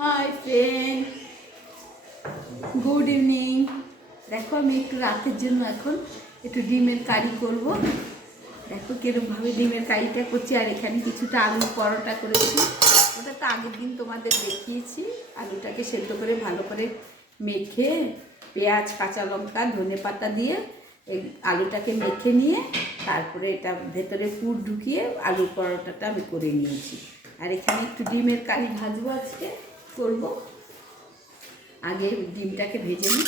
Hi friend, good evening. দেখো আমি একটু রাতের জন্য এখন একটু ডিমের কারি করব। দেখো কীরকমভাবে ডিমের কারিটা করছি। আর এখানে কিছুটা আলুর পরোটা করেছি। ওটা তো আগের দিন তোমাদের দেখিয়েছি। আলুটাকে সেদ্ধ করে ভালো করে মেখে পেঁয়াজ, কাঁচা লঙ্কা, ধনেপাতা দিয়ে এই আলুটাকে মেখে নিয়ে তারপরে এটা ভেতরে পুর ঢুকিয়ে আলুর পরোটাটা আমি করে নিয়েছি। আর এখানে একটু ডিমের কারি ভাজবো, আজকে করব। আগে ডিমটাকে ভেজে নিই।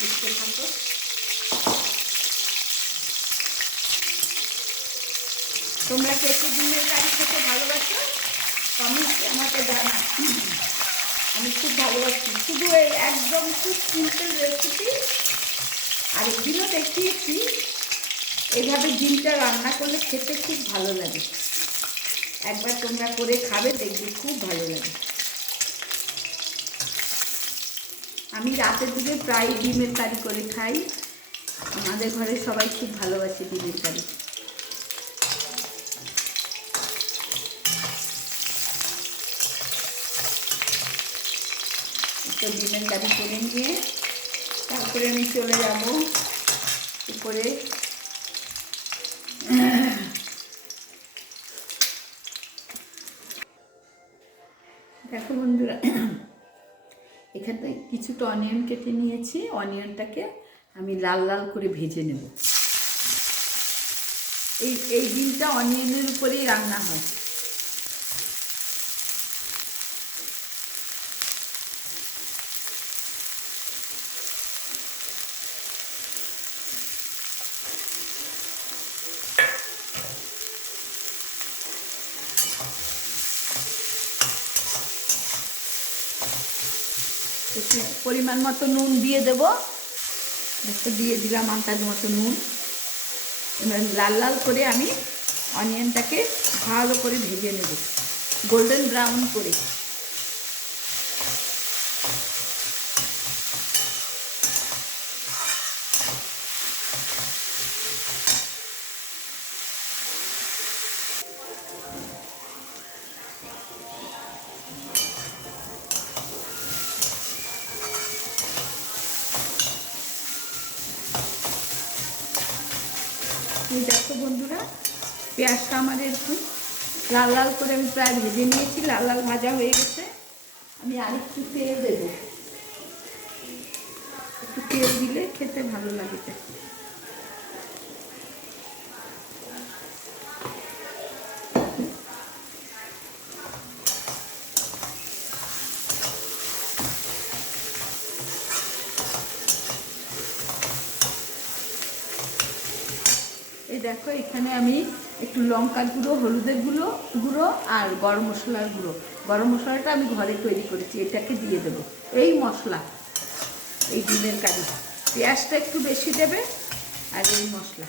দেখতে থাকো। তোমরা কে কে ডিমের কারি খেতে ভালোবাসো কমেন্টে আমাকে জানা। আমি খুব ভালোবাসি। শুধু এই একদম খুব সিম্পল রেসিপি। আর এদিনও দেখিয়েছি এইভাবে ডিমটা রান্না করলে খেতে খুব ভালো লাগে। একবার তোমরা করে খাবে, দেখবে খুব ভালো লাগে। আমি রাতের দিকে প্রায় ডিমের কারি করে খাই। আমাদের ঘরে সবাই খুব ভালোবাসে ডিমের কারি। তো ডিমের কারি করে নিয়ে তারপরে আমি চলে যাব উপরে। দেখো বন্ধুরা, এখানে কিছুটা অনিয়ন কেটে নিয়েছি। অনিয়নটাকে আমি লাল লাল করে ভেজে নেব। এই ডিমটা অনিয়নের উপরেই রান্না হয়। পরিমাণ মতো নুন দিয়ে দেব। একটু দিয়ে দিলাম আন্দাজ মতো নুন। এবার লাল লাল করে আমি অনিয়নটাকে ভালো করে ভেজে নেব, গোল্ডেন ব্রাউন করে। দেখো বন্ধুরা, পেঁয়াজটা আমার একটু লাল লাল করে আমি প্রায় ভেজে নিয়েছি। লাল লাল ভাজা হয়ে গেছে। আমি আরেকটু তেল দেব। একটু তেল দিলে খেতে ভালো লাগে। এই দেখো, এখানে আমি একটু লঙ্কার গুঁড়ো, হলুদের গুঁড়ো গুঁড়ো আর গরম মশলার গুঁড়ো। গরম মশলাটা আমি ঘরে তৈরি করেছি, এটাকে দিয়ে দেবো। এই মশলা এই ডিমের কারি। পেঁয়াজটা একটু বেশি দেবে। আর এই মশলা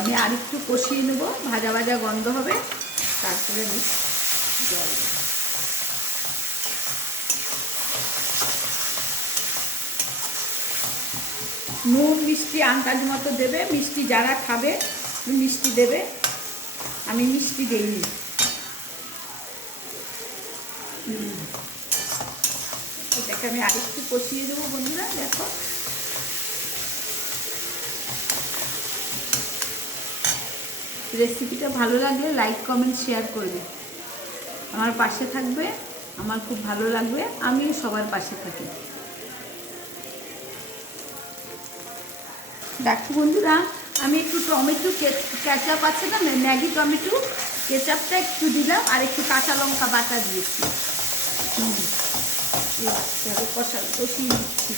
আমি আর একটু কষিয়ে নেব, ভাজা ভাজা গন্ধ হবে। তারপরে আমি জল দেবো। নুন মিষ্টি আন্দাজ মতো দেবে। মিষ্টি যারা খাবে মিষ্টি দেবে, আমি মিষ্টি দিইনি। এটাকে আমি আরেকটু কষিয়ে দেবো বন্ধুরা। দেখো, রেসিপিটা ভালো লাগলে লাইক, কমেন্ট, শেয়ার করবে। আমার পাশে থাকবে, আমার খুব ভালো লাগবে। আমিও সবার পাশে থাকি। দেখো বন্ধুরা, আমি একটু টমেটো কেচাপ আছে না, ম্যাগি টমেটো কেচাপটা একটু দিলাম। আর একটু কাঁচা লঙ্কা বাটা দিয়েছি। কষিয়ে নিচ্ছি।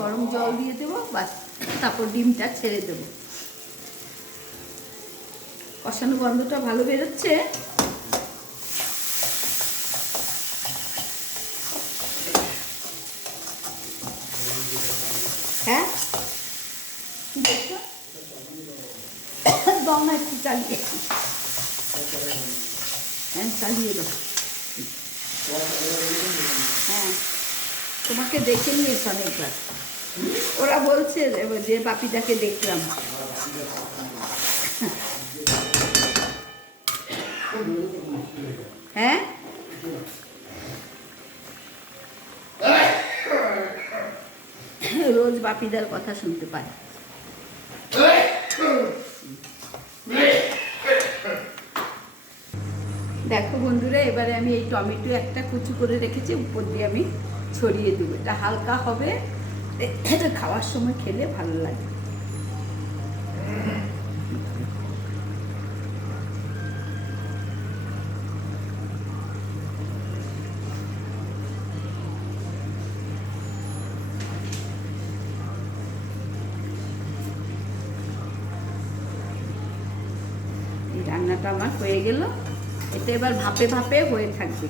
গরম জল দিয়ে দেবো, বাস। তারপর ডিমটা ছেড়ে দেবো। কষানো গন্ধটা ভালো বেরোচ্ছে। হ্যাঁ কি দেখছো? দম না একটু চালিয়ে, হ্যাঁ চালিয়ে দাও। হ্যাঁ তোমাকে দেখে নিয়েছে অনেকবার, ওরা বলছে যে বাপিটাকে দেখলাম। হ্যাঁ রোজ বাপিদার কথা শুনতে পায়। দেখো বন্ধুরা, এবারে আমি এই টমেটো একটা কুচি করে রেখেছি, উপর দিয়ে আমি ছড়িয়ে দেবো। এটা হালকা হবে, এটা খাওয়ার সময় খেলে ভালো লাগে। এই রান্নাটা আমার হয়ে গেল, এটা এবার ভাপে ভাপে হয়ে থাকবে।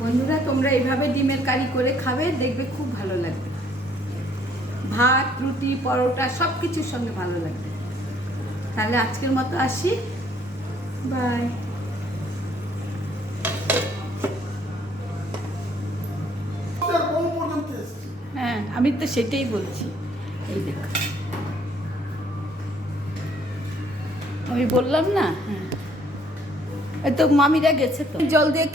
বন্ধুরা তোমরা এইভাবে ডিমের কারি করে খাবে, দেখবে খুব ভালো লাগবে। ভাত, রুটি, পরোটা সব কিছুর সঙ্গে ভালো লাগবে। তাহলে আজকের মতো আসি, বাই। হ্যাঁ আমি তো সেটাই বলছি, এই দেখো আমি বললাম না। হ্যাঁ এই তো মামিরা গেছে, তো জল দিয়ে